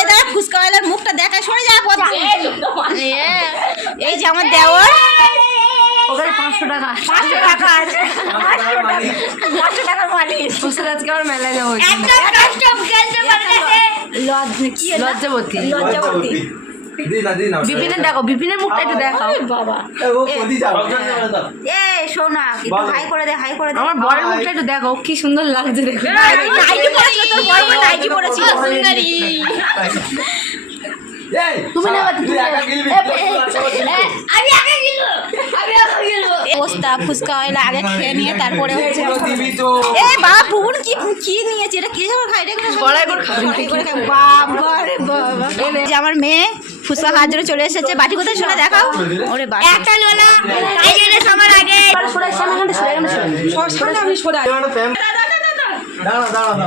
এ দেখ ফুচকাওয়ালার মুখটা দেখা সরে যায় কত। এই যে আমার দেওর ওখানে 500 টাকা 500 টাকা আছে 500 টাকার মালিক। আজকে আমার মেলায় যাবো একটা কাস্টম খেলতে পারলে লজ্জাবতী লজ্জাবতী। বিপিনের দেখো, বিপিনের মুখটা একটু দেখাও বাবা এ শোনা একটু হাই করে দে, হাই করে দে। আমার বড়ের মুখটা একটু দেখো, কি সুন্দর লাগছে দেখো। নাইটি পরেছিল তোর বড় বড় নাইটি পরেছিল সুন্দরী। তুমি না আমি আগে গেল অবস্থা ফুচকাওয়ালা আগে খেয়ে নিয়ে তারপরে হচ্ছে এ বাবা ভুবন কি কি নিয়েছে এটা কি সব খাই রে কড়াই করে খাবে বাবা রে বাবা। যে আমার মেয়ে ফুচকা খাওয়ার জন্য চলে এসেছে। বাটি কোথায় শোনা দেখাও। ওরে বাবা একটা লোলা টাইগারের আমার আগে আমি সরা দাঁড়া